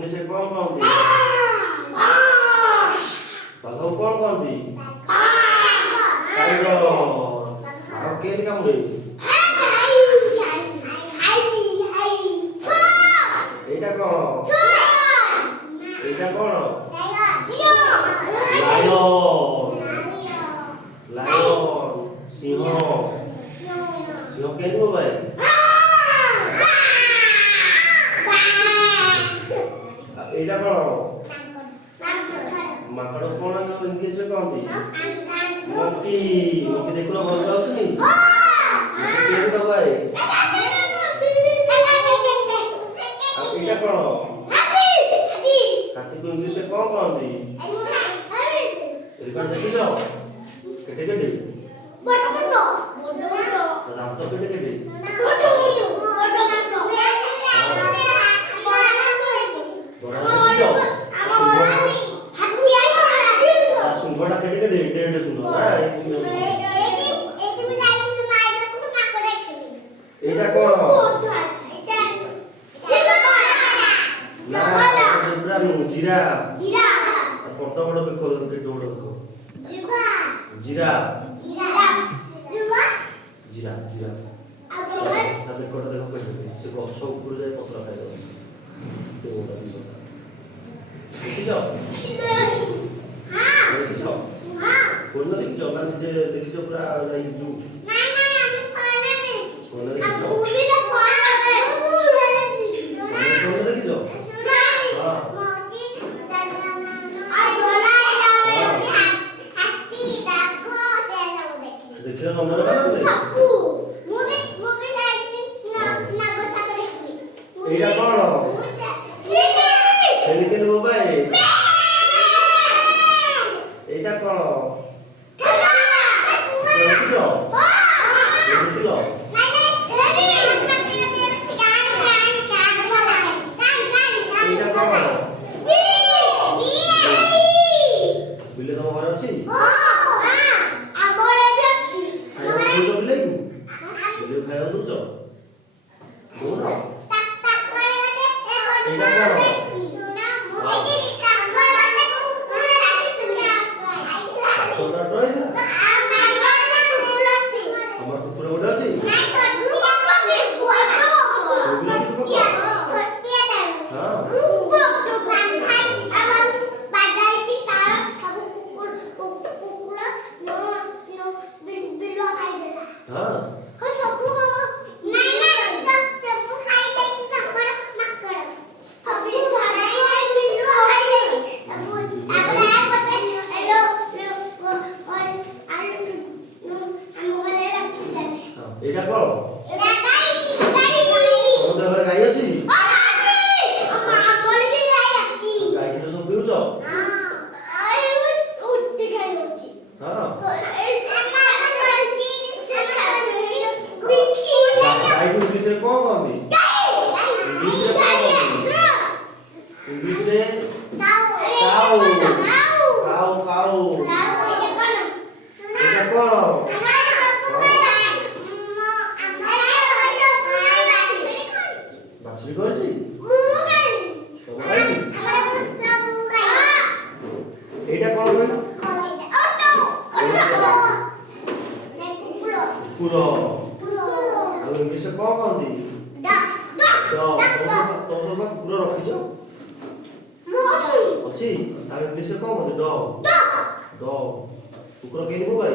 English कौन कहती बाघ कौन कहती टाइगर बाघ केंति कामुड़े एटा कौन एटा कौन लायन लायन सिंह सिंह केंति बोबाई एटा कौन माकड़ कौन इंग्लिश में कहती मंकी मंकी देखुना भल जाउछनी केंति बोबाई एटा कौन हाथी को इंग्लिश में कौन कहती रिकॉर्ड देखि जाओ केटे केटे तो दांत तो केटे केटे सुंगड़ा केटे केटे एटे एटे सुंदर एटा कौन ना जेब्रा नु जीरा फोटो बड़ देखो केटे बड़ जीरा जीरा जीरा ता देखो केटे से गछ ऊपर जाय पत्र खाइ दो से ओटा देखि जाओ हां देखि जाओ कोन देखि जाओ ना जे देखि जाओ पूरा लाइक जू कोन देखि जाओ कोन देखि जाओ देखिए नंबर सबू मूवी जाइछि ना गोछा करे की एटा कोन छेली के देबो भाई एटा कोन देखियो देखियो एटा कोन बिल्ली तो घर अछि खाया दो जो बोलो टक टक करे दे एटा करो सुना मोई टांगर वाले पूरा राती सुना छोटा टॉय हमर तो पूरा बड़ा अछि नहीं छोटू देखो से छोटा छोटिया दे हां रुको तो खान खाई अब बादाई की तार सब कुकुर नो बिल्लो खाई देला हां एटा को एटा गाई तो घर गाई अछि हां बोली भी गाई अछि गाई के सब पिउछ हां आई उठते गाई अछि हां गाई को इंग्लिश में कौन कहती इंग्लिश में काऊ काऊ काऊ एटा कौन बाछड़ी करछि तो गाई एटा कोन बे कुकुर आ इंग्लिश में कौन कहती तो कुकुर रखिछ अछि ता इंग्लिश में कौन कहती डॉग कुकुर केनि को भाई